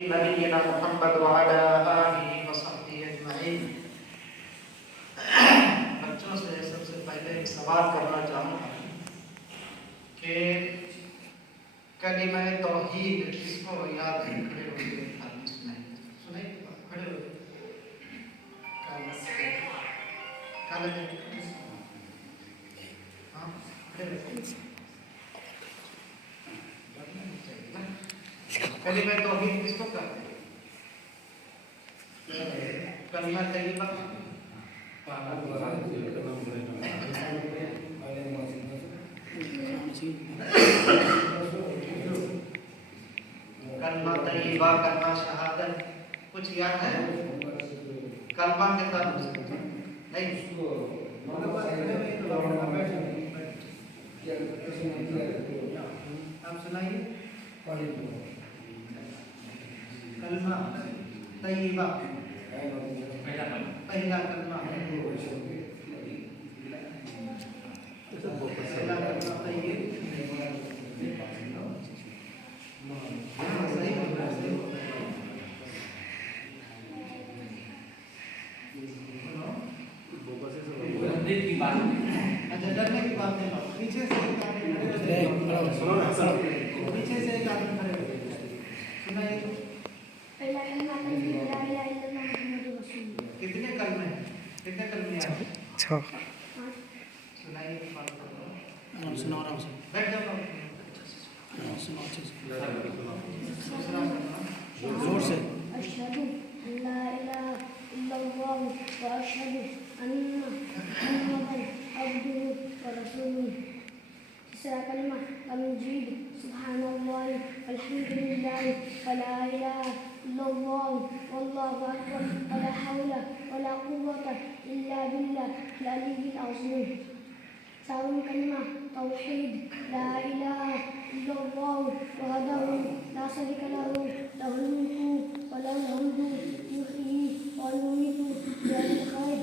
نبينا محمد وعلى آله وصحبه اجمعین۔ بچوں سے سب سے پہلے ایک سوال کرنا چاہوں گا کہ کلمہ توحید کس کو یاد ہے؟ کھڑے ہو کے آدمی سنیں کھڑے ہو کلمہ توحید کس کو کہتے ہیں؟ کلمہ طیبہ کلمہ طیبہ، کلمہ شہادت کچھ یاد ہے؟ کلمہ کے تعلق سے نہیں آپ سنائیے۔ کلمہ طیبہ پہلا کلمہ ڈرنے کی بات نہیں، پیچھے سے ایک آدمی کھڑے ہو سنائیے۔ کتنے کلمے ہیں؟ کتنے کلمے ہیں؟ 6 سنائیے۔ بیٹھ جاؤ زور سے۔ اشہد ان لا الہ الا اللہ واشہد ان محمدا عبدہ ورسولہ۔ تیسرا کلمہ تمجید، سبحان اللہ والحمد للہ ولا الہ الا اللہ واللہ اکبر ولا حول ولا قوة الا باللہ العلی العظیم۔ چاروں کلمہ توحید، لا الہ الا اللہ وحدہ لا شریک لہ لہ الملک ولہ الحمد یحیی ویمیت بیدہ الخیر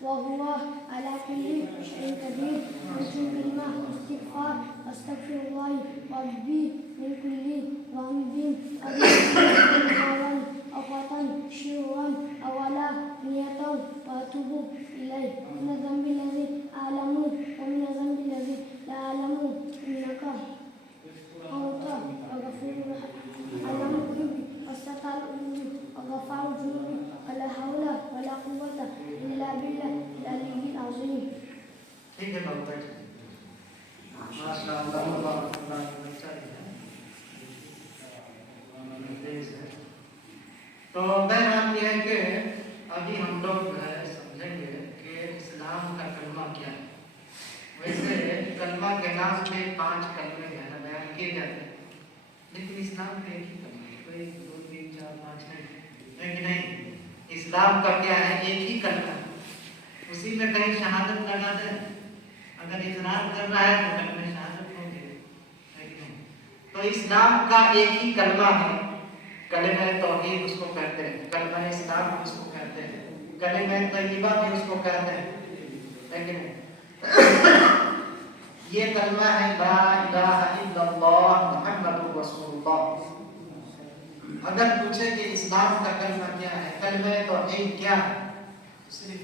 وہو علی کل شیء قدیر۔ پانچواں کلمہ استغفار، استغفر اللہ ربی من کل ذنب ابدا اوقاتا سرا او علانیۃ واتوب الیہ من الذنب الذی اعلم ومن الذنب الذی لا اعلم انک انت الغفور الرحیم الستار الغفار الذنوب ولا حول ولا قوة الا باللہ العلی العظیم۔ ٹھیک ہے بابا بیٹھ ماشاء اللہ تو بہرحال یہ ہے کہ ابھی ہم لوگ سمجھیں گے کہ اسلام کا کلمہ کیا ہے۔ ویسے کلمہ کے نام میں 5 کلمے بیان کیے جاتے ہیں، لیکن اسلام کا ایک ہی کلمہ ہے، کوئی 2 3 4 5 نہیں ہے کہ نہیں؟ اسلام کا کیا ہے؟ ایک ہی کلمہ ہے، اسی میں کہیں شہادت لگا دیں، اگر اقرار کر رہا ہے تو کلمہ شہادت ہوں گے، ہے کہ نہیں؟ تو اسلام کا ایک ہی کلمہ ہے، کلمہ توحید اس کو کہتے ہیں، کلمہ اسلام اس کو کہتے ہیں، کلمہ طیبہ بھی اس کو کہتے ہیں، ہے کہ نہیں؟ یہ کلمہ ہے لا الہ الا اللہ محمد رسول اللہ۔ اگر پوچھے کہ اسلام کا کلمہ کیا ہے، کلمہ توحید کیا ہے، صرف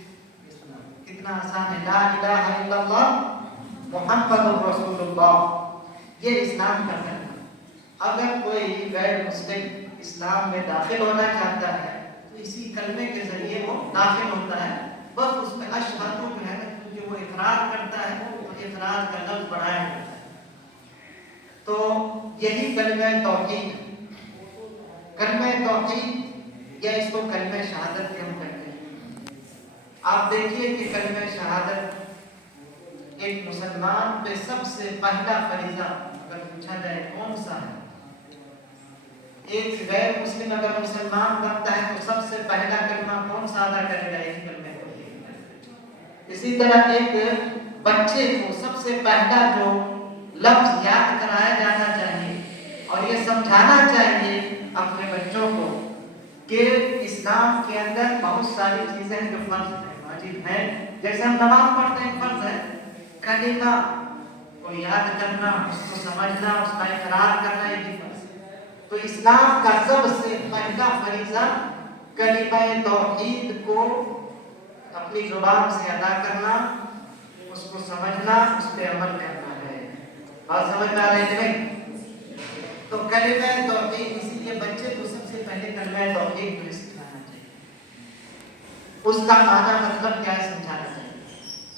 کتنا آسان ہے، لا الہ الا اللہ محمد رسول اللہ، یہ اسلام کا کلمہ۔ اگر کوئی غیر مسلم اسلام میں داخل ہونا چاہتا ہے تو اسی کلمے کے ذریعے وہ داخل ہوتا ہے، بس اس میں اشہد جو ہے نا، کیونکہ وہ اقرار کرتا ہے، وہ اقرار کا لفظ بڑھایا جاتا ہے، تو یہی کلمہ توحید ہے۔ کلمہ توحید یا اس کو کلمہ شہادت بھی ہم کہتے ہیں۔ آپ دیکھیے کہ کلمہ شہادت ایک مسلمان پہ سب سے پہلا فریضہ اگر پوچھا جائے کون سا ہے، ایک غیر مسلم اگر مسلمان بنتا ہے تو سب سے پہلا کلمہ کون سا ادا کرے گا؟ یہی کلمہ توحید۔ اسی طرح ایک بچے کو سب سے پہلا جو لفظ یاد کرایا جانا چاہیے اور یہ سمجھانا چاہیے اپنے بچوں کو کہ اسلام کے اندر بہت ساری چیزیں جو فرض ہیں، واجب ہیں، جیسے ہم نماز پڑھتے ہیں فرض ہے، کلمہ کو یاد کرنا، اس کو سمجھنا، اس کا اقرار کرنا، یہ بھی فرض ہے۔ تو اسلام کا سب سے پہلا فریضہ کلمہ توحید کو اپنی زبان سے ادا کرنا، اس کو سمجھنا، اس پہ عمل کرنا ہے۔ بات سمجھ میں آ رہی ہے نہیں؟ تو کلمہ توحید، اسی لیے بچے کو سب سے پہلے کلمہ توحید کو سکھانا چاہیے، اس کا معنی مطلب کیا ہے سمجھانا چاہیے۔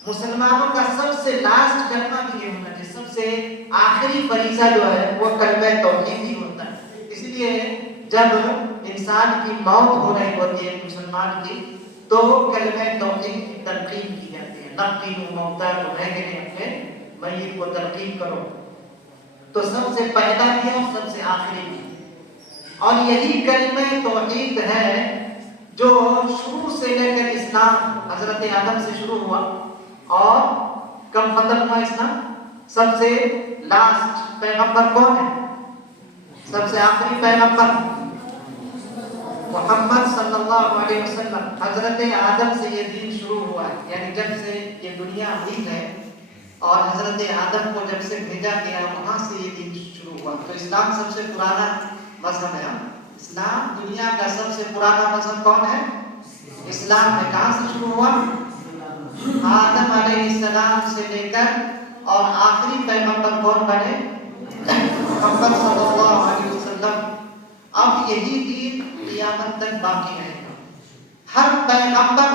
مسلمانوں کا سب سے لاسٹ کلمہ بھی یہ ہونا چاہیے، سب سے آخری فریضہ جو ہے وہ کلمہ توحید ہی ہوتا ہے۔ اس لیے جب انسان کی موت ہو رہی ہوتی ہے مسلمان کی، تو کلمہ توحید کی تلقین کی جاتی ہے، لقنوا موتاکم، ہے کہ نہیں، اپنے میت کو تلقین کرو۔ تو سب سے پہلا بھی اور سب سے آخری بھی، اور یہی کلمہ توحید ہے جو شروع سے لے کر اسلام حضرت آدم سے شروع ہوا، اور کب ختم ہوا اسلام؟ سب سے لاسٹ پیغمبر کون ہے؟ سب سے آخری پیغمبر محمد صلی اللہ علیہ وسلم۔ حضرت آدم سے یہ دین شروع ہوا ہے، یعنی جب سے یہ دنیا ہوئی ہے اور حضرت آدم کو جب سے بھیجا گیا وہاں سے یہ دین شروع ہوا۔ تو اسلام سب سے پرانا مذہب ہے۔ اسلام دنیا کا سب سے پرانا مذہب کون ہے؟ اسلام ہے۔ کہاں سے شروع ہوا؟ آدم علیہ السلام سے لے کر اور آخری پیغمبر کون بنے؟ محمد صلی اللہ علیہ وسلم۔ اب یہی دین قیامت تک باقی رہے گا۔ ہر پیغمبر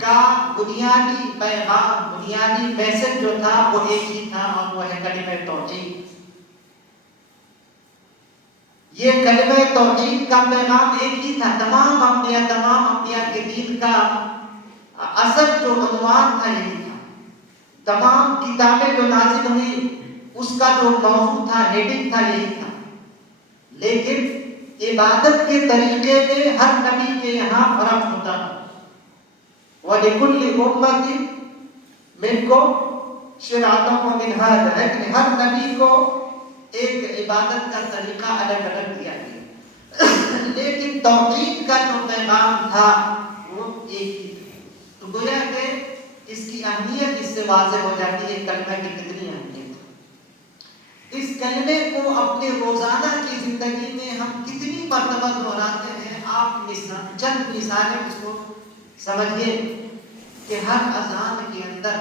کا بنیادی پیغام، بنیادی میسج جو تھا وہ ایک ہی تھا، اور وہ ہے کلمہ توحید۔ یہ کلمہ توحید کا پیغام ایک ہی تھا۔ تمام انبیاء کے دین کا اصل جو عنوان تھا یہی تھا۔ تمام کتابیں جو نازل ہوئی اس کا جو موضوع تھا، ہیڈنگ تھا، یہی تھا۔ لیکن عبادت کے طریقے میں ہر نبی کے یہاں فرق ہوتا ہے۔ وَلِكُلِّ أُمَّةٍ مِنْكُمْ شِرْعَةٌ وَمِنْهَاجٌ، ہے کہ ہر نبی کو ایک عبادت کا طریقہ الگ الگ دیا گیا، لیکن توحید کا جو پیغام تھا وہ ایک ہی تھا۔ تو گویا کہ اس کی اہمیت اس سے واضح ہو جاتی ہے، کلمہ کی کتنی اہمیت ہے۔ اس کلمے کو اپنے روزانہ کی زندگی میں ہم کتنی مرتبہ دہراتے ہیں، آپ چند مثالیں اس کو سمجھیے کہ ہر اذان کے اندر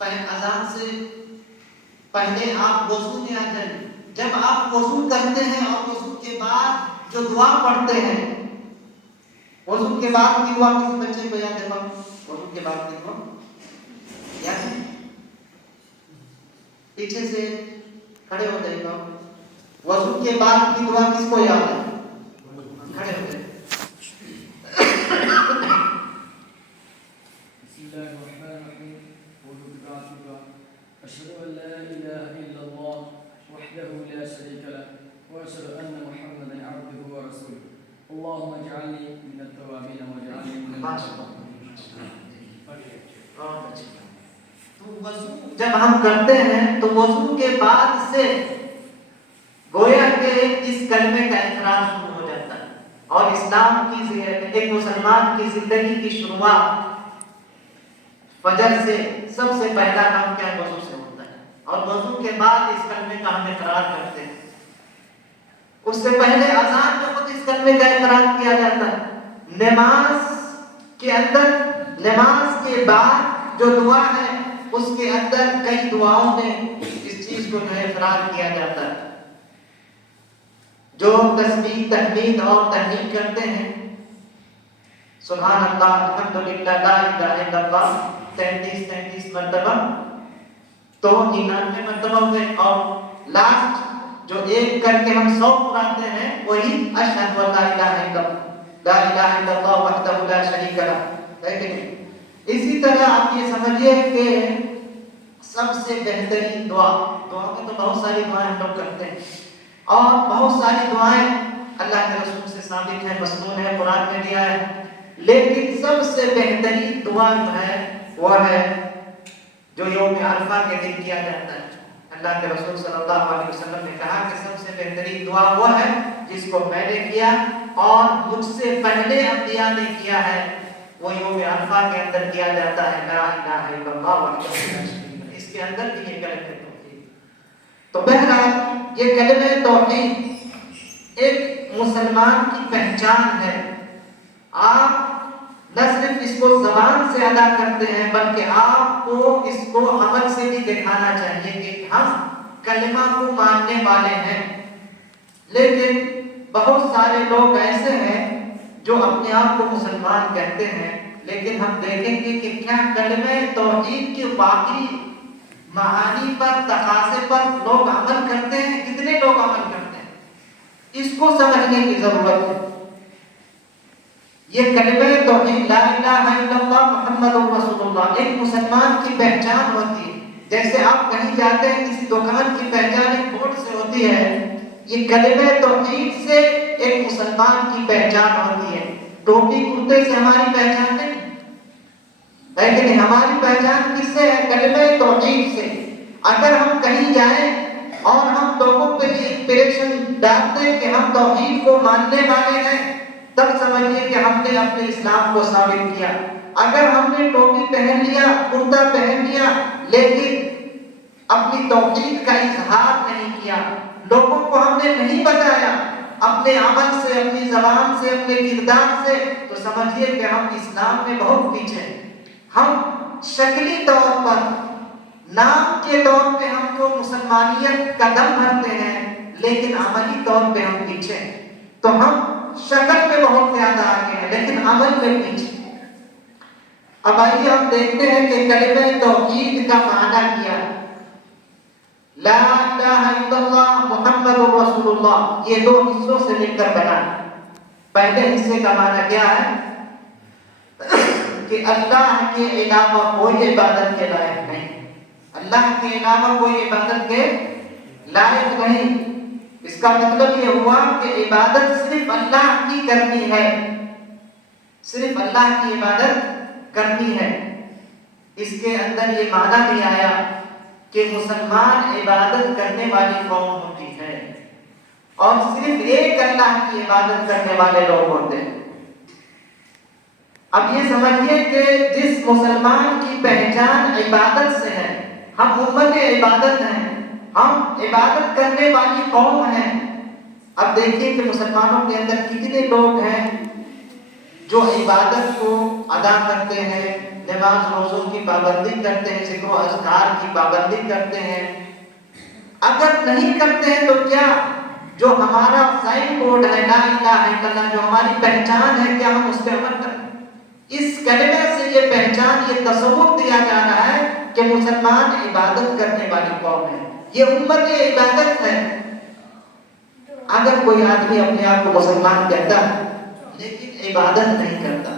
اذان سے پہلے آپ وضو میں آ جائیں، جب آپ وضو کرتے ہیں اور وضو کے بعد جو دعا پڑھتے ہیں، وضو کے بعد کی دعا کسی بچے کو یاد ہے؟ وضو کے بعد کی دعا یاد ہے؟ پیچھے سے کھڑے ہو جائے گا۔ وضو کے بعد کی دعا کس کو یاد ہے؟ کھڑے ہو جائے۔ بسم اللہ الرحمن الرحیم۔ اشهد ان لا اله الا الله وحده لا شريك له واشهد ان محمدا عبده ورسوله اللهم اجعلني من التوابين واجعلني من المتقين۔ تو وضو جب ہم کرتے ہیں تو وضو کے بعد سے گویا کہ اس کلمے کا اقرار شروع ہو جاتا ہے، اور اسلام کی ایک مسلمان کی زندگی کی شروعات فجر سے سب سے پہلا کام کیا ہے؟ وضو سے ہوتا ہے، اور وضو کے بعد اس کلمے کا ہم اقرار کرتے ہیں۔ اس سے پہلے اذان میں خود اس کلمے کا اقرار کیا جاتا ہے۔ نماز کے اندر، نماز کے بعد جو دعا ہے اس کے اندر کئی دعاؤں میں اس چیز کو جو ہے اقرار کیا جاتا ہے۔ جو تسبیح، تحمید اور تحلیل کرتے ہیں، سبحان اللہ، الحمدللہ، لا الہ الا اللہ 33 مرتبہ، تو 99 مرتبہ ہوئے، اور لاسٹ جو ایک کر کے ہم 100 پڑھاتے ہیں وہی اشہد ان لا الہ الا اللہ، لا الہ الا اللہ وحدہ لا شریک لہ، ہے کہ نہیں؟ اسی طرح آپ یہ سمجھیے کہ سب سے بہترین دعا میں تو بہت ساری دعائیں ہم لوگ کرتے ہیں، اور بہت ساری دعائیں اللہ کے رسول سے ثابت ہے، مسنون ہے، قرآن میں دیا ہے، لیکن سب سے بہترین دعا جو ہے وہ ہے جو یوم عرفہ کے دن کیا جاتا ہے۔ اللہ کے رسول صلی اللہ علیہ وسلم نے کہا کہ سب سے بہترین دعا وہ ہے جس کو میں نے کیا اور مجھ سے پہلے انبیاء نے کیا ہے، وہ یوم عرفہ کے اندر کیا جاتا ہے، لا الہ الا اللہ وحدہ لا شریک لہ۔ اس کے اندر بھی یہ کلمہ توحید۔ تو بہرحال یہ کلمہ توحید ایک مسلمان کی پہچان ہے. آپ نہ صرف اس کو زبان سے ادا کرتے ہیں بلکہ آپ کو اس کو عمل سے بھی دکھانا چاہیے کہ ہم کلمہ کو ماننے والے ہیں. لیکن بہت سارے لوگ ایسے ہیں جو اپنے آپ کو مسلمان کہتے ہیں، لیکن ہم دیکھیں گے کہ کیا کلمہ توحید کے واقعی معانی پر، تقاضے پر لوگ عمل کرتے ہیں؟ کتنے لوگ عمل کرتے ہیں؟ اس کو سمجھنے کی ضرورت ہے. یہ کلمہ توحید لا الہ الا اللہ محمد رسول اللہ ایک مسلمان کی پہچان ہوتی ہے. جیسے آپ کہیں جاتے ہیں کسی دکان کی پہچان ایک بورڈ سے ہوتی ہے، یہ کلمہ توحید سے ایک مسلمان کی پہچان ہوتی ہے. ٹوپی کرتے سے ہماری پہچان نہیں، لیکن ہماری پہچان کس سے ہے؟ کلمہ توحید سے. اگر ہم کہیں جائیں اور ہم لوگوں پہ یہ امپریشن ڈالتے ہیں کہ ہم توحید کو ماننے والے ہیں، تب سمجھیے کہ ہم نے اپنے اسلام کو ثابت کیا. اگر ہم نے ٹوپی پہن لیا، کرتا پہن لیا، لیکن اپنی توحید کا اظہار نہیں کیا، لوگوں کو ہم نے نہیں بتایا اپنے عمل سے، اپنی زبان سے، اپنے کردار سے، تو سمجھیے کہ ہم اسلام میں بہت پیچھے ہیں. ہم شکلی طور پر، نام کے طور پہ ہم تو مسلمانیت کا دم بھرتے ہیں، لیکن عملی طور پہ ہم پیچھے ہیں. تو ہم شکل میں بہت زیادہ آگے ہیں لیکن عمل میں پیچھے. اب آئیے ہم دیکھتے ہیں کہ کلمہ توحید کا معنی کیا ہے. لا الہ الا اللہ محمد رسول اللہ یہ دو حصوں سے مل کر بنا. پہلے حصے کا معنی کیا ہے؟ کہ اللہ کے علاوہ کوئی عبادت کے لائق نہیں. اللہ کے علاوہ کوئی عبادت کے لائق نہیں. اس کا مطلب یہ ہوا کہ عبادت صرف اللہ کی کرنی ہے، صرف اللہ کی عبادت کرنی ہے. اس کے اندر یہ معنی بھی آیا کہ مسلمان عبادت کرنے والی قوم ہوتی ہے اور صرف ایک اللہ کی عبادت کرنے والے لوگ ہوتے ہیں. اب یہ سمجھیے کہ جس مسلمان کی پہچان عبادت سے ہے، ہم امت عبادت ہیں، ہم عبادت کرنے والی قوم ہیں. اب دیکھیے کہ مسلمانوں کے اندر کتنے لوگ ہیں جو عبادت کو ادا کرتے ہیں، نماز روزوں کی پابندی کرتے ہیں، ذکر و اذکار کی پابندی کرتے ہیں. اگر نہیں کرتے ہیں تو کیا جو ہمارا سائن بورڈ ہے لا الہ الا اللہ، جو ہماری پہچان ہے، کیا ہم اس پہ عمل کریں؟ اس کلمہ سے یہ پہچان، یہ تصور دیا جا رہا ہے کہ مسلمان عبادت کرنے والی قوم ہے، یہ امت عبادت ہے. اگر کوئی آدمی اپنے آپ کو مسلمان کہتا ہے لیکن عبادت نہیں کرتا،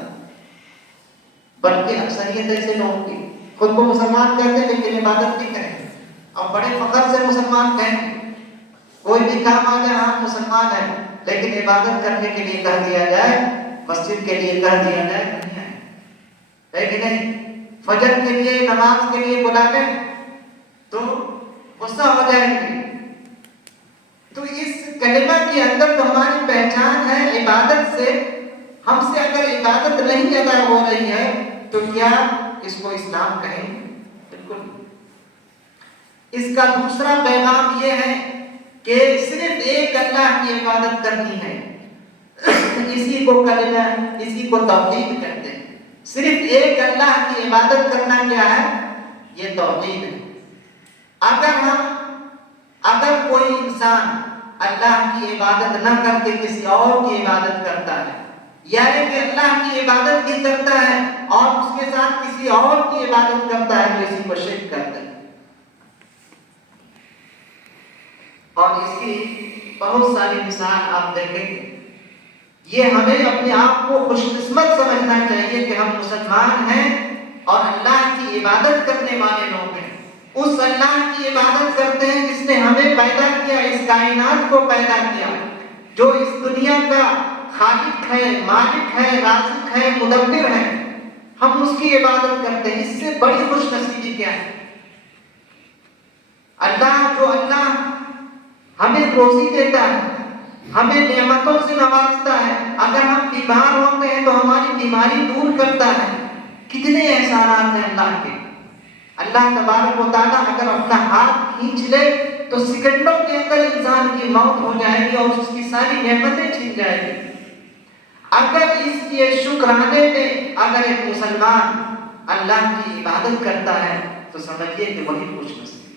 بلکہ اکثریت ایسے لوگوں کی خود کو مسلمان کہتے ہیں لیکن عبادت نہیں کریں، اور بڑے فخر سے مسلمان کہیں، کوئی بھی کام آ جائے ہم مسلمان ہیں، لیکن عبادت کرنے کے لیے کہہ دیا جائے، مسجد کے لیے کہہ دیا جائے نہیں ہے کہ نہیں، فجر کے لیے، نماز کے لیے بلا لیں تو غصہ ہو جائیں گے. تو اس کلمہ کے اندر تو ہماری پہچان ہے عبادت سے. ہم سے اگر عبادت نہیں ادا ہو رہی ہے تو کیا اس کو اسلام کہیں؟ بالکل. اس کا دوسرا پیغام یہ ہے کہ صرف ایک اللہ کی عبادت کرنی ہے. اسی کو کلمہ، اسی کو توحید کہتے ہیں. صرف ایک اللہ کی عبادت کرنا کیا ہے؟ یہ توحید ہے. اگر کوئی انسان اللہ کی عبادت نہ کر کے کسی اور کی عبادت کرتا ہے، یعنی کہ اللہ کی عبادت بھی کرتا ہے اور اس کے ساتھ کسی اور کی عبادت کرتا ہے، تو اسی کو شرک کرتا ہے. اور اس کی بہت ساری مثال آپ دیکھیں گے. یہ ہمیں اپنے آپ کو خوش قسمت سمجھنا چاہیے کہ ہم مسلمان ہیں اور اللہ کی عبادت کرنے والے لوگ ہیں. اس اللہ کی عبادت کرتے ہیں جس نے ہمیں پیدا کیا، اس کائنات کو پیدا کیا، جو اس دنیا کا خالق ہے، مالک ہے، رازق ہے، مدبر ہے. ہم اس کی عبادت کرتے ہیں. اس سے بڑی خوش نصیبی کیا ہے؟ اللہ ہمیں روزی دیتا ہے، ہمیں نعمتوں سے نوازتا ہے. اگر ہم بیمار ہوتے ہیں تو ہماری بیماری دور کرتا ہے. کتنے احسانات ہیں اللہ کے. اللہ تبارک و تعالیٰ اگر اپنا ہاتھ کھینچ لے تو سیکنڈوں کے اندر انسان کی موت ہو جائے گی اور اس کی ساری نعمتیں چھن جائے گی۔ اگر اس یہ شکرانے میں اگر ایک مسلمان اللہ کی عبادت کرتا ہے تو سمجھیے کہ وہی خوش نصیب ہے۔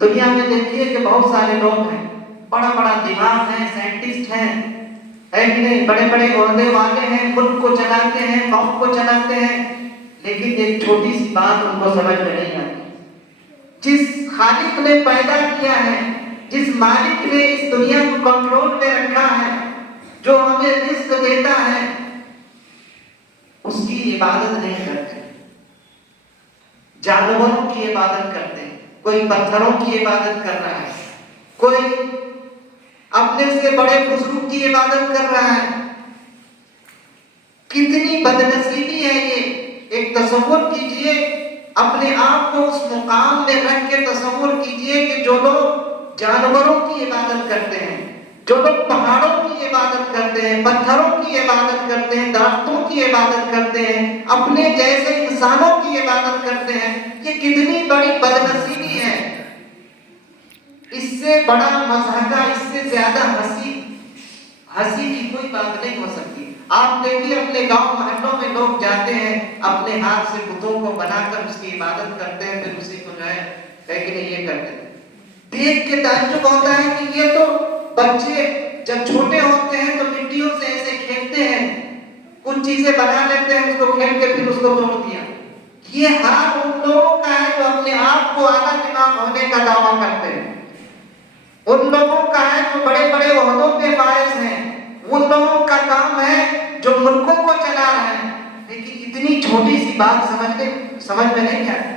دنیا میں دیکھیے کہ بہت سارے لوگ ہیں، بڑا بڑا دماغ ہے، سائنٹسٹ ہیں، کہ نہیں، بڑے بڑے عہدے والے ہیں، ملک کو چلاتے ہیں، قوم کو چلاتے ہیں، لیکن ایک چھوٹی سی بات ان کو سمجھ میں نہیں آتی۔ جس خالق نے پیدا کیا ہے، جس مالک نے اس دنیا کو کنٹرول میں رکھا ہے، جو ہمیں رزق دیتا ہے، اس کی عبادت نہیں کرتے، جانوروں کی عبادت کرتے ہیں، کوئی پتھروں کی عبادت کر رہا ہے، کوئی اپنے سے بڑے بزرگ کی عبادت کر رہا ہے۔ کتنی بدنصیبی ہے یہ! ایک تصور کیجئے، اپنے آپ کو اس مقام میں رکھ کے تصور کیجئے کہ جو لوگ جانوروں کی عبادت کرتے ہیں، جو لوگ پہاڑوں کی عبادت کرتے ہیں، پتھروں کی عبادت کرتے ہیں، درختوں کی عبادت کرتے ہیں، اپنے جیسے انسانوں کی عبادت کرتے ہیں، یہ کتنی بڑی بدنصیبی ہے! اس سے بڑا مضحکہ، اس سے زیادہ ہنسی کی کوئی بات نہیں ہو سکتی۔ آپ دیکھیے اپنے گاؤں محلوں میں لوگ جاتے ہیں، اپنے ہاتھ سے بتوں کو بنا کر اس کی عبادت کرتے ہیں، پھر اسی کو جو ہے کہ نہیں یہ کرتے ہیں۔ دیکھ کے تعجب ہوتا ہے کہ یہ تو بچے جب چھوٹے ہوتے ہیں تو مٹیوں سے ایسے کھیلتے ہیں، کچھ چیزیں بنا لیتے ہیں، اس کو کھیل کے پھر اس کو توڑ دیا۔ یہ حال ان لوگوں کا ہے جو اپنے آپ کو اعلیٰ دماغ ہونے کا دعویٰ کرتے ہیں، ان لوگوں کا ہے جو بڑے بڑے عہدوں پہ فائز ہیں، ان لوگوں کا کام ہے جو ملکوں کو چلا رہے ہیں، لیکن اتنی چھوٹی سی بات سمجھ میں نہیں آتی۔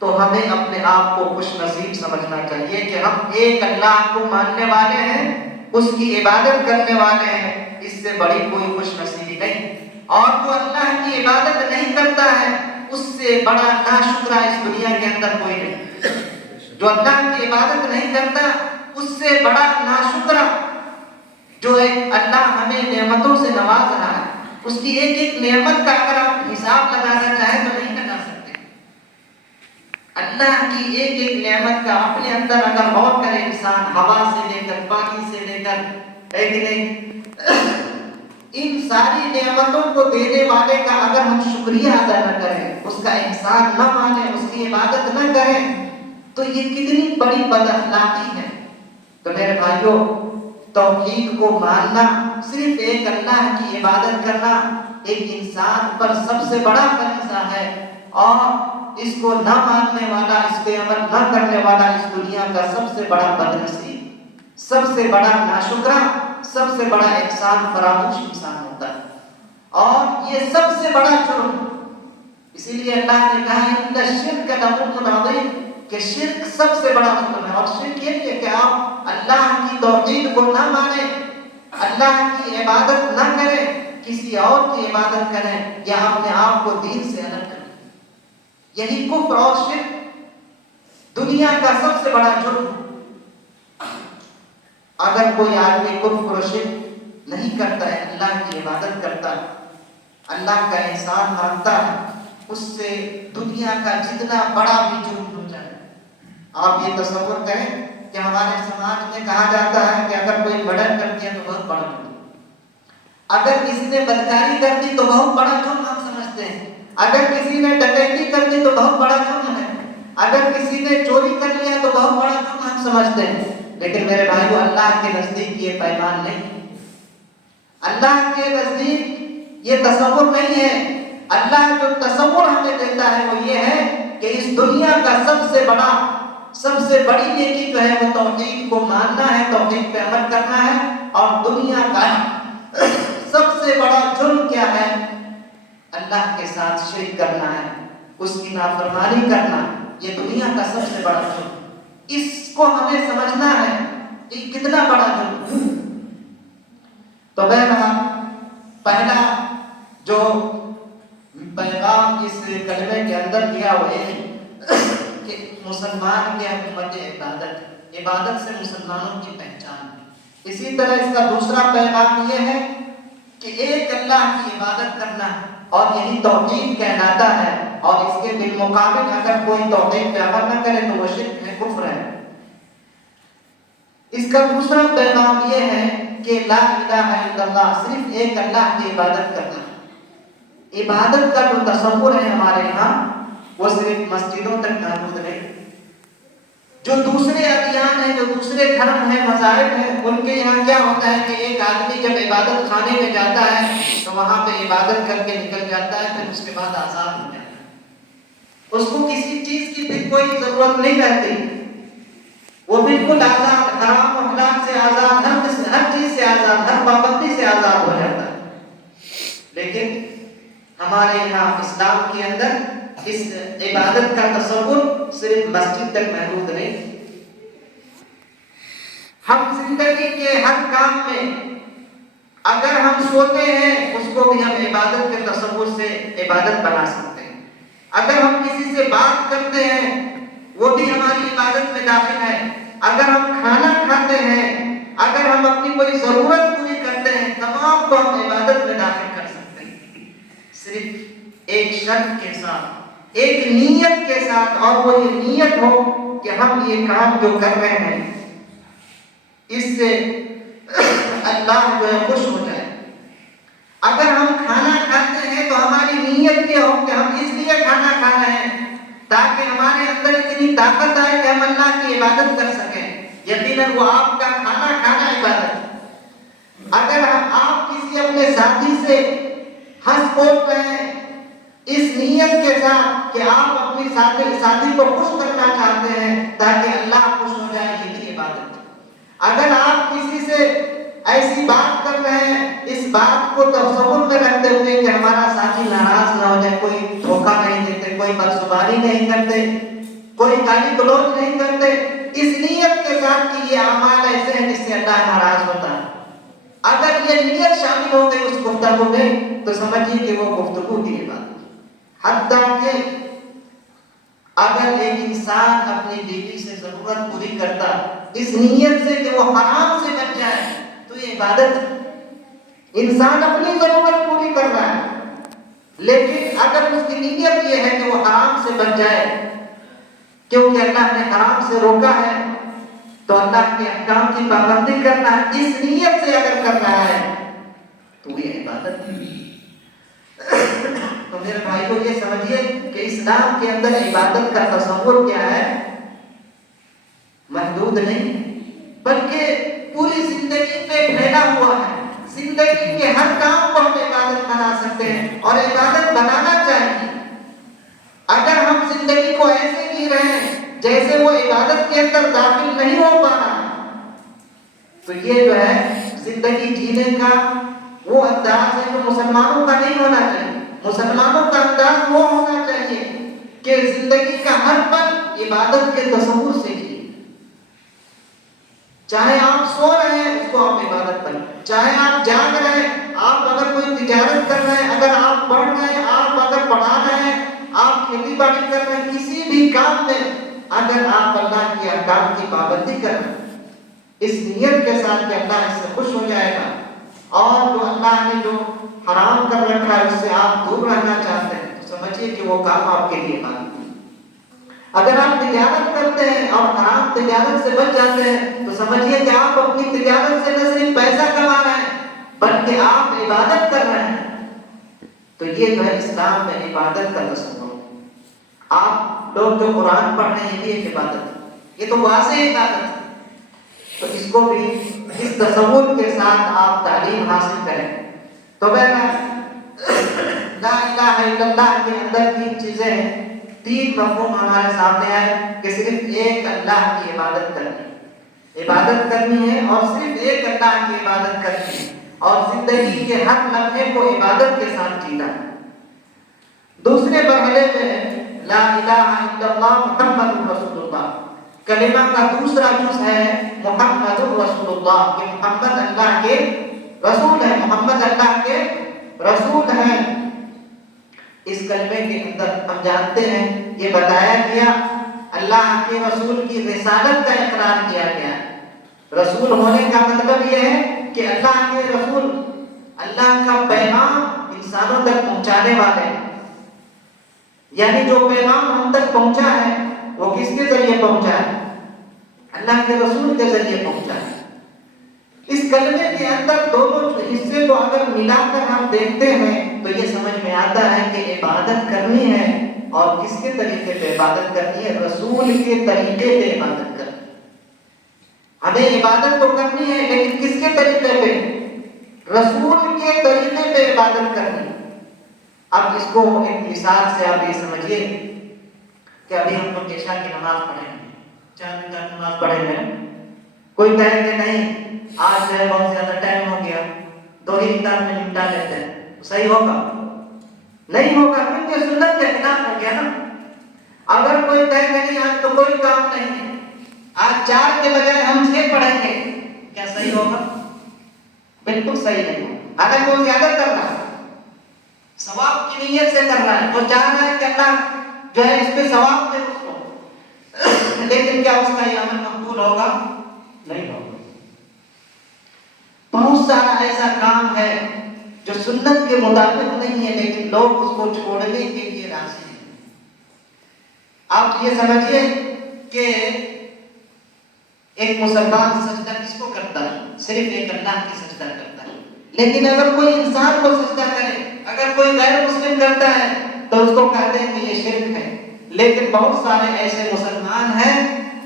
تو ہمیں اپنے آپ کو خوش نصیب سمجھنا چاہیے کہ ہم ایک اللہ کو ماننے والے ہیں، اس کی عبادت کرنے والے ہیں، اس سے بڑی کوئی خوش نصیبی نہیں۔ اور جو اللہ کی عبادت نہیں کرتا ہے، اس سے بڑا ناشکرا اس دنیا کے اندر کوئی نہیں۔ جو اللہ کی عبادت نہیں کرتا، اس سے بڑا ناشکرا جو ہے اللہ ہمیں نعمتوں سے نواز رہا ہے، اس کی ایک ایک نعمت کا اگر آپ حساب لگانا چاہیں تو نہیں لگا سکتے۔ اللہ کی ایک ایک نعمت کا اپنے اندر اگر غور کرے انسان، ہوا سے لے کر، پانی سے لے کر، ہے کہ نہیں، ان ساری نعمتوں کو دینے والے کا اگر ہم شکریہ ادا نہ کریں، اس کا احسان نہ مانیں، اس کی عبادت نہ کریں، تو یہ کتنی بڑی بد اخلاقی ہے۔ تو میرے بھائیوں، توحید کو ماننا، صرف ایک اللہ کی عبادت کرنا ایک انسان پر سب سے بڑا فریضہ ہے، اور اس کو نہ ماننے والا، اس پہ عمل نہ کرنے والا اس دنیا کا سب سے بڑا بدنصیب، سب سے بڑا ناشکرا، سب سے بڑا احسان فراموش انسان ہوتا ہے، اور یہ سب سے بڑا جرم۔ اسی لیے اللہ نے کہا ان الشرک لظلم عظیم، کہ شرک سب سے بڑا ظلم ہے۔ اور شرک یہ ہے کہ آپ اللہ کی توحید کو نہ مانیں، اللہ کی عبادت نہ کریں، کسی اور کی عبادت کریں، یا اپنے آپ کو دین سے الگ کریں۔ یہی کفر اور شرک دنیا کا سب سے بڑا جرم۔ اگر کوئی آدمی کفر و شرک نہیں کرتا ہے، اللہ کی عبادت کرتا ہے، اللہ کا احسان مانتا ہے، اس سے دنیا کا جتنا بڑا بھی جرم ہو جائے۔ آپ یہ تصور کریں کہ ہمارے سماج میں کہا جاتا ہے کہ اگر کوئی مرڈر کر دیا تو بہت بڑا جرم، اگر کسی نے بدکاری کر دی تو بہت بڑا جرم ہم سمجھتے ہیں، اگر کسی نے ڈکیتی کر دی تو بہت بڑا جرم ہے، اگر کسی نے چوری کر لیا تو بہت بڑا جرم ہم سمجھتے ہیں۔ لیکن میرے بھائیو، اللہ کے نزدیک یہ پیمان نہیں، اللہ کے نزدیک یہ تصور نہیں ہے۔ اللہ جو تصور ہمیں دیتا ہے وہ یہ ہے کہ اس دنیا کا سب سے بڑی نیکی جو ہے وہ توحید کو ماننا ہے، توحید پہ عمل کرنا ہے، اور دنیا کا سب سے بڑا جرم کیا ہے؟ اللہ کے ساتھ شرک کرنا ہے، اس کی نافرمانی کرنا، یہ دنیا کا سب سے بڑا جرم۔ اس کو ہمیں سمجھنا ہے کہ کتنا بڑا جرم۔ تو بہرحال پہلا جو پیغام اس کلمے کے اندر دیا وہ ہے کہ مسلمان کی حکومت عبادت سے مسلمانوں کی پہچان ہے۔ اسی طرح اس کا دوسرا پیغام یہ ہے کہ ایک اللہ کی عبادت کرنا، اور یہی توحید کہلاتا ہے۔ اور اس کے بالمقابل اگر کوئی توحید پہ عمل نہ کرے تو وہ شرک ہے، کفر ہے۔ اس کا دوسرا پیغام یہ ہے کہ لا الہ الا اللہ، صرف ایک اللہ کی عبادت کرنا۔ عبادت کا جو تصور ہے ہمارے یہاں وہ صرف مسجدوں تک محدود نہیں۔ جو دوسرے ادیان ہیں، جو دوسرے دھرم ہیں، مذاہب ہیں، ان کے یہاں کیا ہوتا ہے کہ ایک آدمی جب عبادت خانے میں جاتا ہے تو وہاں پہ عبادت کر کے نکل جاتا ہے، پھر اس کے بعد آزاد ہو جاتا ہے۔ اس کو کسی چیز کی پھر کوئی ضرورت نہیں رہتی، وہ بالکل آزاد، حرام و حلال سے آزاد، ہر چیز سے آزاد، ہر پابندی سے آزاد ہو جاتا ہے۔ لیکن ہمارے یہاں اسلام کے اندر اس عبادت کا تصور صرف مسجد تک محدود نہیں۔ ہم زندگی کے ہر کام میں اگر ہم سوتے ہیں اس کو بھی ہم عبادت کے تصور سے عبادت بنا سکتے ہیں۔ اگر ہم کسی سے بات کرتے ہیں وہ بھی ہماری عبادت میں داخل ہے۔ اگر ہم کھانا کھاتے ہیں، اگر ہم اپنی کوئی ضرورت پوری کرتے ہیں، تمام کو ہم عبادت میں داخل کر سکتے ہیں، صرف ایک شرط کے ساتھ، ایک نیت کے ساتھ، اور وہ یہ نیت ہو کہ ہم یہ کام جو کر رہے ہیں اس سے اللہ جو ہے خوش ہو جائے۔ اگر ہم کھانا کھاتے ہیں تو ہماری نیت یہ ہو کہ ہم اس لیے کھانا کھا رہے ہیں تاکہ ہمارے اندر اتنی طاقت آئے کہ ہم اللہ کی عبادت کر سکیں۔ یقیناً وہ آپ کا کھانا کھانا عبادت۔ اگر آپ کسی اپنے ساتھی سے ہنس بول رہے ہیں اس نیت کے ساتھ کہ آپ اپنی ساتھی کو خوش کرنا چاہتے ہیں تاکہ اللہ خوش ہو جائے، یہ بھی عبادت۔ اگر آپ کسی سے ایسی بات کر رہے ہیں اس بات کو تصور میں رکھتے ہوئے کہ ہمارا ساتھی ناراض نہ ہو جائے، کوئی دھوکہ نہیں دیتے، کوئی بدزبانی نہیں کرتے، کوئی گالی گلوچ نہیں کرتے، اس نیت کے ساتھ کہ یہ اعمال ایسے ہیں جس سے اللہ ناراض ہوتا ہے، اگر یہ نیت شامل ہو گئی اس گفتگو میں تو سمجھیے کہ وہ گفتگو کی بات۔ حتیٰ کہ اگر ایک انسان اپنی بیوی سے ضرورت پوری کرتا اس نیت سے کہ وہ حرام سے بچ جائے تو یہ عبادت ہے۔ انسان اپنی ضرورت پوری کر رہا ہے لیکن اگر اس کی نیت یہ ہے کہ وہ حرام سے بچ جائے کیونکہ اللہ نے حرام سے روکا ہے تو اللہ کے احکام کی پابندی کرنا ہے، اس نیت سے اگر کر رہا ہے تو یہ عبادت ہے۔ تو میرے بھائی کو یہ سمجھیے کہ اسلام کے اندر عبادت کا تصور کیا ہے؟ محدود نہیں بلکہ پوری زندگی پہ پھیلا ہوا ہے۔ زندگی کے ہر کام کو ہم عبادت بنا سکتے ہیں اور عبادت بنانا چاہیے۔ اگر ہم زندگی کو ایسے جی رہے ہیں جیسے وہ عبادت کے اندر داخل نہیں ہو پا رہا تو یہ جو ہے زندگی جینے کا وہ انداز ہے جو مسلمانوں کا نہیں ہونا چاہیے۔ مسلمانوں کا انداز وہ ہونا چاہیے کہ زندگی کا ہر پل عبادت کے تصور سے جیے۔ چاہے آپ سو رہے ہیں اس کو آپ عبادت کریں، چاہے آپ جاگ رہے ہیں، آپ اگر کوئی تجارت کر رہے ہیں، اگر آپ پڑھ رہے ہیں، آپ اگر پڑھا رہے ہیں، آپ کھیتی باڑی کر رہے ہیں، کسی بھی کام میں اگر آپ اللہ کے احکام کی پابندی کر رہے ہیں اس نیت کے ساتھ کہ اللہ اس سے خوش ہو جائے گا اور جو اللہ نے جو حرام کر رکھا ہے اس سے آپ دور رہنا چاہتے ہیں تو سمجھیے کہ وہ کام آپ کے لیے حرام ہے۔ اگر آپ تجارت کرتے ہیں اور حرام تجارت سے بچ جاتے ہیں تو سمجھیے کہ آپ اپنی تجارت سے نہ صرف پیسہ کما رہے ہیں بلکہ آپ عبادت کر رہے ہیں۔ تو یہ جو ہے اسلام میں عبادت کا تصور ہے۔ آپ لوگ جو قرآن پڑھ رہے ہیں یہ بھی ایک عبادت ہے، یہ تو واضح عبادت ہے، تو اس کو بھی اس تصور کے ساتھ آپ تعلیم حاصل کریں۔ تو لا الہ الا اللہ کے اندر تین چیزیں ہیں، تین مفہوم ہمارے سامنے آئے کہ صرف ایک اللہ کی عبادت کرنی ہے اور صرف ایک اللہ کی عبادت کرنی ہے اور زندگی کے ہر لمحے کو عبادت کے ساتھ جینا ہے۔ دوسرے مرحلے میں لا الہ الا اللہ محمد رسول اللہ، کلمہ کا دوسرا جز ہے محمد رسول اللہ، کہ محمد اللہ کے رسول ہیں، محمد اللہ کے رسول ہیں۔ اس کلمے کے اندر ہم جانتے ہیں یہ بتایا گیا اللہ کے رسول کی رسالت کا اقرار کیا گیا ہے۔ رسول ہونے کا مطلب یہ ہے کہ اللہ کے رسول اللہ کا پیغام انسانوں تک پہنچانے والے ہیں۔ یعنی جو پیغام ہم تک پہنچا ہے وہ کس کے ذریعے پہنچا ہے؟ اللہ کے رسول کے ذریعے پہنچا ہے۔ اس کلمے کے اندر دونوں حصے کو اگر ملا کر ہم دیکھتے ہیں تو یہ سمجھ میں آتا ہے کہ عبادت کرنی ہے، اور کس کے طریقے پہ عبادت کرنی ہے؟ رسول کے طریقے پہ عبادت کرنی ہے۔ ہمیں عبادت تو کرنی ہے لیکن کس کے طریقے پہ؟ رسول کے طریقے پہ عبادت کرنی ہے۔ اب اس کو ایک مثال سے آپ یہ سمجھیے کہ ابھی ہم لوگ عشاء کی نماز پڑھیں گے، 4 رکعت نماز پڑھیں گے، کوئی کہے کہ نہیں آج جو ہے بہت زیادہ ٹائم ہو گیا، 2 ہی رکعت میں نمٹا لیتے ہیں، صحیح ہوگا؟ نہیں ہوگا، کیونکہ سنت کے خلاف ہو گیا نا۔ اگر کوئی کہے کہ نہیں آج تو کوئی کام نہیں ہے، آج 4 کے بجائے ہم 6 پڑھیں گے، کیا صحیح ہوگا؟ بالکل صحیح نہیں ہوگا۔ اگر کوئی زیادہ کر رہا ہے، ثواب کی نیت سے کر رہا ہے، وہ چاہ رہا ہے کہ اللہ جو ہے اس پہ ثواب دے اس کو، لیکن کیا اس کا یہ عمل مقبول ہوگا؟ نہیں ہوگا۔ بہت سارا ایسا کام ہے جو سنت کے مطابق نہیں ہے لیکن لوگ اس کو چھوڑنے کے لیے راضی ہیں۔ آپ یہ سمجھیے کہ ایک مسلمان سجدہ کس کو کرتا ہے؟ صرف ایک اللہ کی سجدہ کرتا ہے، لیکن اگر کوئی انسان کو سجدہ کرے، اگر کوئی غیر مسلم کرتا ہے تو اس کو کہتے ہیں کہ یہ شرک ہے۔ لیکن بہت سارے ایسے مسلمان ہیں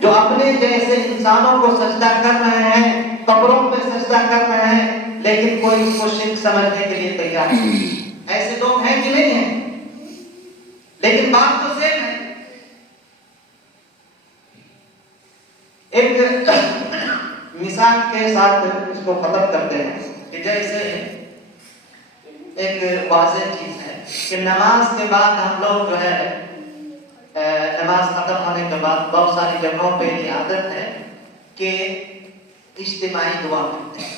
جو اپنے جیسے انسانوں کو سجدہ کر رہے ہیں، قبروں پہ سجدہ کر رہے ہیں، لیکن کوئی اس کو شرک سمجھنے کے لیے تیار نہیں۔ ایسے لوگ ہیں کہ نہیں ہیں؟ لیکن بات تو سیم ہے۔ ایک مثال کے ساتھ اس کو ختم کرتے ہیں کہ جیسے ایک واضح چیز ہے کہ نماز کے بعد ہم لوگ جو ہے نماز ختم ہونے کے بعد بہت ساری جگہوں پہ یہ عادت ہے کہ اجتماعی دعا کرتے ہیں۔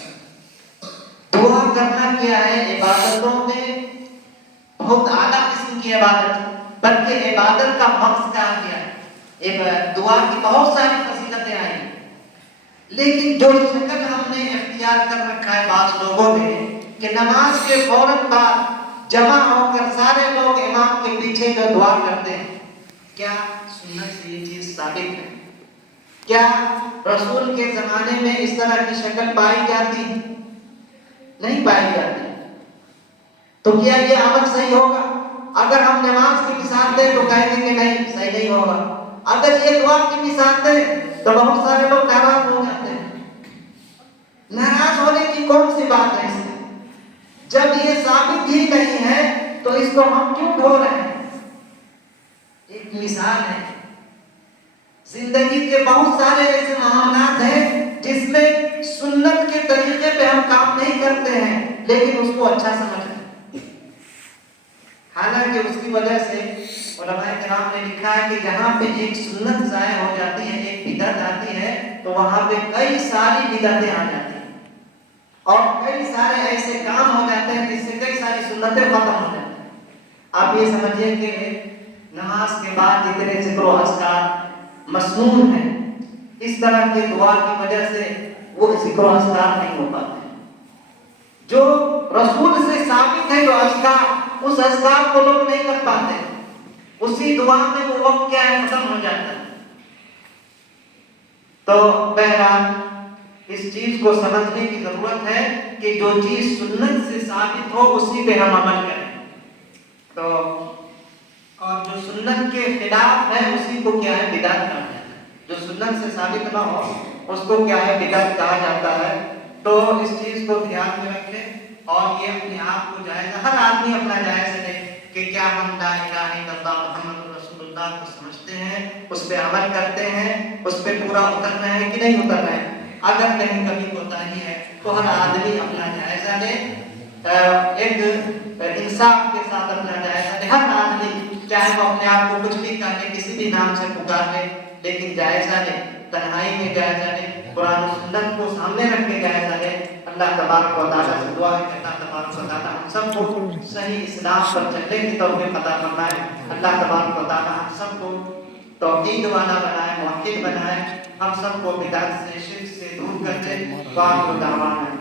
دعا کرنا کیا ہے؟ عبادتوں میں بہت اعلیٰ قسم کی عبادت ہے، بلکہ عبادت کا مقصد کہا گیا ہے۔ دعا کی بہت ساری فضیلتیں آئی ہیں، لیکن جو شکل ہم نے اختیار کر رکھا ہے بعض لوگوں نے کہ نماز کے فوراً بعد جمع ہو کر سارے لوگ امام کے پیچھے جو دعا کرتے ہیں، کیا سنت سے یہ چیز ثابت ہے؟ کیا رسول کے زمانے میں اس طرح کی شکل پائی جاتی؟ نہیں پائی جاتی۔ تو کیا یہ عمل صحیح ہوگا؟ اگر ہم نماز کی مثال دیں تو کہیں گے کہ نہیں صحیح نہیں ہوگا۔ اگر یہ دعا کی مثال دیں تو بہت سارے لوگ ناراض ہو جاتے ہیں۔ ناراض ہونے کی کون سی بات ہے اس میں؟ جب یہ ثابت ہی نہیں ہے تو اس کو ہم کیوں ڈھو رہے ہیں؟ ایک مثال ہے، زندگی کے بہت سارے ایسے معاملات ہیں جس میں سنت کے طریقے پہ ہم کام نہیں کرتے ہیں لیکن اس کو اچھا سمجھتے ہیں، حالانکہ اس کی وجہ سے علماء کرام نے لکھا ہے کہ جہاں پہ ایک سنت ضائع ہو جاتی ہے، ایک بدعت آتی ہے، تو وہاں پہ کئی ساری بدعتیں آ جاتی ہیں اور کئی سارے ایسے کام ہو جاتے ہیں جس سے کئی ساری سنتیں ختم ہو جاتی ہیں۔ آپ یہ سمجھیے کہ نماز کے بعد جتنے ذکر و اذکار مسنون ہیں، اس طرح کی دعا کی وجہ سے وہ ذکر و اذکار نہیں ہو پاتے۔ جو رسول سے ثابت ہے جو اذکار، اس اذکار کو لوگ نہیں کر پاتے، اسی دعا میں وہ وقت کیا ہے ختم ہو جاتا ہے۔ تو بہرحال اس چیز کو سمجھنے کی ضرورت ہے کہ جو چیز سنت سے ثابت ہو اسی پہ ہم عمل کریں، تو اور جو سنت کے خلاف ہے اسی کو کیا ہے بدعت کہا جاتا ہے۔ جو سنت سے ثابت نہ ہو اس کو کیا ہے بدعت کہا جاتا ہے۔ تو اس چیز کو دھیان میں رکھیں اور یہ اپنے آپ کو جائزہ، ہر آدمی اپنا جائزہ لے کہ کیا ہم لا الہ الا اللہ محمد رسول اللہ کو سمجھتے ہیں، اس پہ عمل کرتے ہیں، اس پہ پورا اتر رہے ہیں کہ نہیں اتر رہے ہیں۔ اگر کہیں کبھی کوتاہی ہے تو ہر آدمی اپنا جائزہ لے، ایک انصاف کے ساتھ اپنا جائزہ لے۔ ہر آدمی چاہے وہ اپنے آپ کو کچھ بھی کہہ لے، کسی بھی نام سے پکار لے، لیکن جائزہ لے، تنہائی میں جائزہ لے، قرآن و سنت کو سامنے رکھ کے جائزہ لے۔ اللہ تبارک و تعالیٰ سے دعا ہے کہ اللہ تبارک و تعالیٰ ہم سب کو صحیح اسلام پر چلنے کی توفیق عطا فرمائے۔ اللہ تبارک و تعالیٰ ہم سب کو توحید والا بنائے، موحد بنائے، ہم سب کو بدعت سے، شرک سے دور کر دے۔ وآخر دعوانا